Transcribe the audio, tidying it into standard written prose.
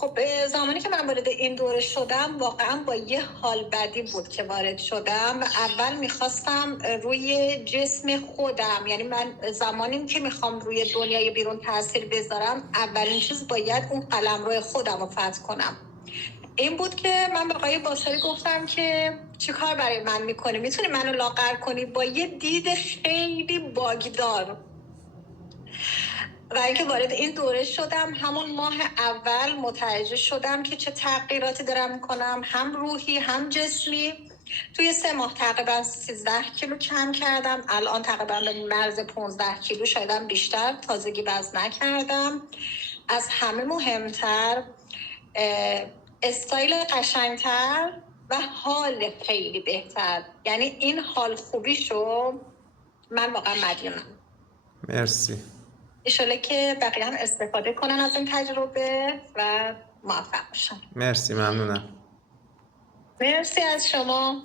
خب زمانی که من وارد این دوره شدم واقعا با یه حال بدی بود که وارد شدم و اول میخواستم روی جسم خودم، یعنی من زمانی که میخوام روی دنیای بیرون تاثیر بذارم اولین چیز باید اون قلمرو خودم رو فتح کنم. این بود که من به آقای باسری گفتم که چه کار برای من میکنی؟ میتونی منو لاغر کنی؟ با یه دید خیلی باگدار. و اینکه وارد این دوره شدم همون ماه اول متوجه شدم که چه تغییراتی دارم میکنم، هم روحی هم جسمی. توی 3 ماه تقریبا 13 کیلو کم کردم. الان تقریبا به مرز 15 کیلو، شایدم بیشتر. تازگی وزن نکردم. از همه مهمتر استایل قشنگتر و حال خیلی بهتر. یعنی این حال خوبیشو من واقعا مدیونم. مرسی. ایشاله که بقیه هم استفاده کنن از این تجربه و موفق باشن. مرسی، ممنونم. مرسی از شما.